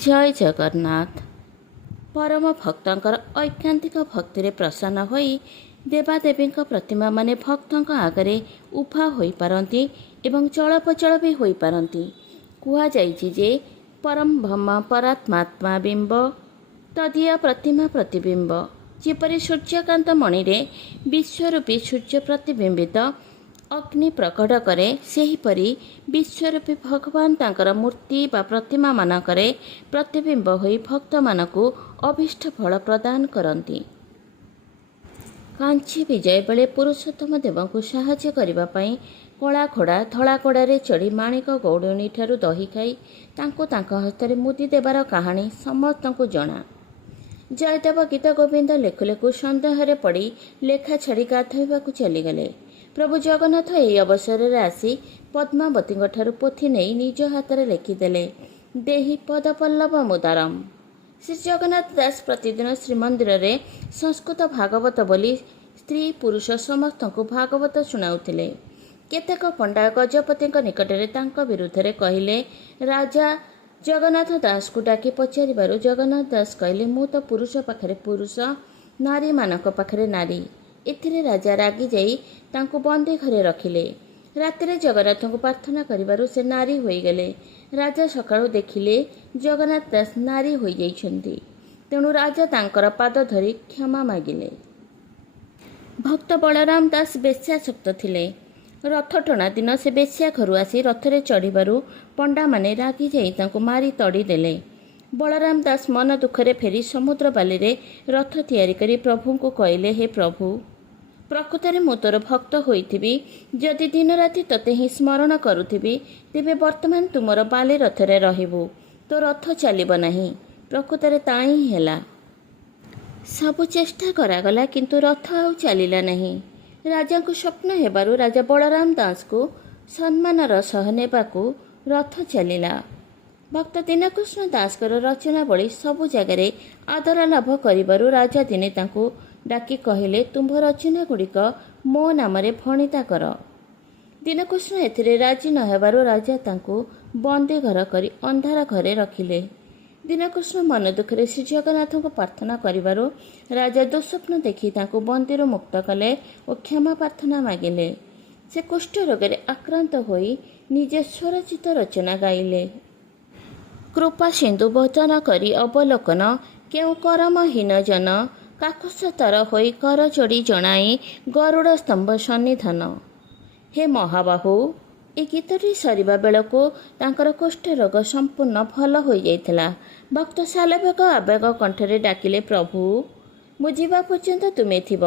जय जगन्नाथ। परम भक्तंकर ऐकांतिक भक्ति प्रसन्न होई देवादेवी प्रतिमा माने भक्तों आगरे उभा होई पारंती एवं चलप्रचल भी होई पारंती। कुहा जाइछि जे परम ब्रह्म परात्मात्मा बिंब तदीय प्रतिमा प्रतिबिंब। जेपरि सूर्यकांत मणिरे विश्वरूपी सूर्य प्रतिबिंबित अग्नि प्रकट करे सेहीपरि विश्वरूपी भगवान तांकर मूर्ति बा प्रतिमा मानकरे प्रतिबिंब होई भक्त मानकु अभीष्ट फल प्रदान करती। कांची विजय बेले पुरुषोत्तम देव को साहाय्य करने पाई कला घोड़ा धला घोड़े चढ़ी माणिक गौड़णी ठारू दही खाई तांको हस्ତରେ मुदी देवार कहानी समस्त को जना। जयदेव गीत गोविंद लेखु लेखु सन्देह पड़ी लेखा छाड़ी गाधोवा चलीगले। प्रभु जगन्नाथ यही अवसर में आसी पद्मावती ठारू पोथी नहीं निज हाथ में लिखिदेले देहि पदपल्लव मुदारम। श्री जगन्नाथ दास प्रतिदिन श्रीमंदिर रे संस्कृत भागवत बोली स्त्री पुरुष समस्त को भागवत शुणाउथिले। केतेक पंडा गजपति निकट में विरुद्ध में कहले राजा जगन्नाथ दास को डाकी पचारिबारु जगन्नाथ दास कहले मु तो पुरुष पाखरे पुरुष नारी मानक पाखरे नारी। एथिरे राजा रागी जाई तांको बंदी घरे रखिले। रातिरे जगन्नाथ को प्रार्थना करिबारु से नारी होई गले। राजा सकाळु देखिले जगन्नाथ दास नारी होई जाइछन्ती। तेणु राजा तांकर पाद धरी क्षमा मागिले। भक्त बलराम दास बेश्यासक्त थिले। रथ टणा दिन से बेश्या घरु आसी रथरे चढ़िबारु पंडा माने रागी जाई तांको मारी तड़ी देले। बलराम दास मन दुखरे फेरी समुद्र बाली रथ तैयारी करी प्रभु को कहले हे प्रभु प्रकृत मु तोर भक्त होइथिबी जदि दिन राति तते ही स्मरण करुथिबी तेबे वर्तमान तुमर बाली रथरे रहिबु तो रथ चलिब नाही। प्रकृत ताई हेला सबु चेष्टा करागला किंतु रथ आउ चलिला नहीं। राजा को स्वप्न हेबारु राजा बलराम दास को सम्मानर सह नेबाकू रथ चलिला। भक्त दीनकृष्ण दासकर रचनावली सबु जगार आदर लाभ करिबारु राजा दिने तांको डाकी कहले तुम्भ रचना गुड़िक मो नाम भणिता कर। दीनकृष्ण एथिरे राजी न हेबारु राजा तांको बंदी घर करी अंधार घरे रखिले। दीनकृष्ण मन दुखरे श्री जगन्नाथ को प्रार्थना करिबारु राजा दुस्वप्न देखी तांको बंदीर मुक्त कले और क्षमा प्रार्थना मागिले। से कुष्ठ रोग आक्रांत होई निजे स्वरचित रचना गाइले। कृपा सिंधु भजन करी अवलोकन केउ करमहीन जन काकुश तर होई कर जोड़ी जनाई गरुड़ स्तंभ सन्निधान। हे महाबाहु ए गीतटी सरिबा बेलको तांकर कुष्ठ रोग संपूर्ण भल हो जाइथिला। भक्त सालवेग आवेग कंठरे डाकिले प्रभु मु जीवा पर्यंत तुमे थिब।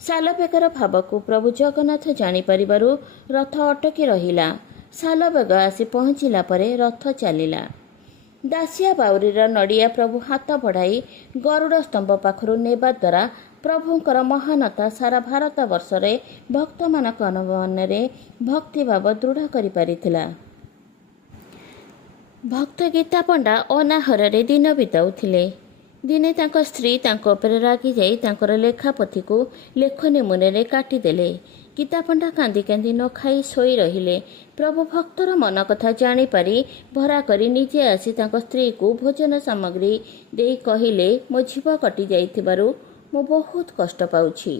सालवेगर भाव को प्रभु जगन्नाथ जानी परिबारु रथ अटकी रहिला। सालवेग आसी पहुँचला परे रथ चलिला। दासिया बाउरीर नड़िया प्रभु हाथ बढ़ाई गरुड़ स्तंभ पाखरु नेबा द्वारा प्रभुंकर महानता सारा भारत वर्ष रे भक्त मानक अनुमान रे भक्ति भाव दृढ़ करि पारिथिला। भक्त गीता पंडा अनाहर रे दिन बिताउथिले। दिने तांको स्त्री तांको उपरे रागी जाई तांकर लेखा पोथी को लेखनी मुने काटी देले। गीता पंडा कांदी कांदी न खाई सोई रहिले। प्रभु भक्तर मन कथा जानी पारी भरा करी निजे आसी तांको स्त्री को भोजन सामग्री देई कहिले मो जीव कटि जाइथिबारु मु बहुत कष्ट पाउछि।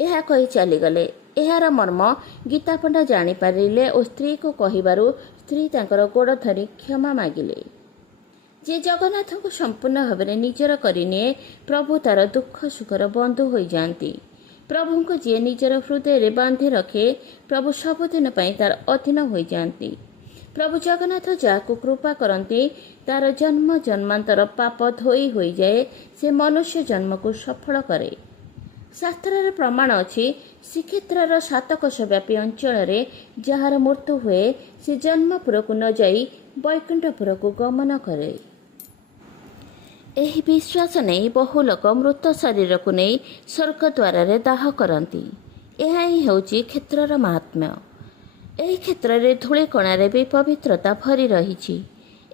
एहा कही चलीगले। एहार मर्म गीता पंडा जानी पारिले और स्त्री को कहिबारु स्त्री तांकर गोड़ धरी क्षमा मागिले। जे जगन्नाथ को संपूर्ण भाव में निजर करिनिए प्रभु तार दुख सुखर बंधु हो जाती। प्रभु को जी निजर हृदय रे बांधि रखे प्रभु सबुदिन तार अधीन हो जाती। प्रभु जगन्नाथ जहाँ कृपा करती तार जन्म जन्मांतर पाप धोई हो जाए से मनुष्य जन्म को सफल करे। शास्त्र प्रमाण अच्छी श्रीक्षेत्र 7 कोश व्यापी अंचल जार मृत्यु हुए से जन्मपुर को न जाई वैकुंठपुर को गमन करे। एही विश्वास नहीं बहु लोक मृत शरीर को नहीं स्वर्ग द्वार रे दाह करती। यह ही होची क्षेत्रर महात्म्य। एही क्षेत्र रे धूଳି कणारे भी पवित्रता भरी रही।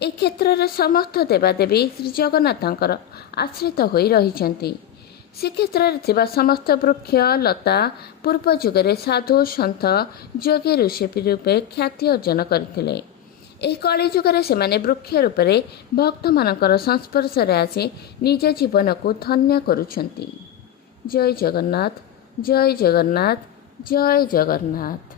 ए क्षेत्र समस्त देवादेवी श्री जगन्नाथंकर आश्रित होई रहिछन्ति। श्रीक्षेत्र थिबा समस्त वृक्ष लता पूर्व जुगरे साधु सन्थ जोगी ऋषि रूपे ख्याति अर्जन करथिले। ଏହି କଳିଯୁଗରେ ସେମାନେ ବୃକ୍ଷ ରୂପରେ ଭକ୍ତମାନଙ୍କର ସଂସ୍ପର୍ଶରେ ଆସି ନିଜ ଜୀବନକୁ ଧନ୍ୟ କରୁଛନ୍ତି। ଜୟ ଜଗନ୍ନାଥ, ଜୟ ଜଗନ୍ନାଥ, ଜୟ ଜଗନ୍ନାଥ।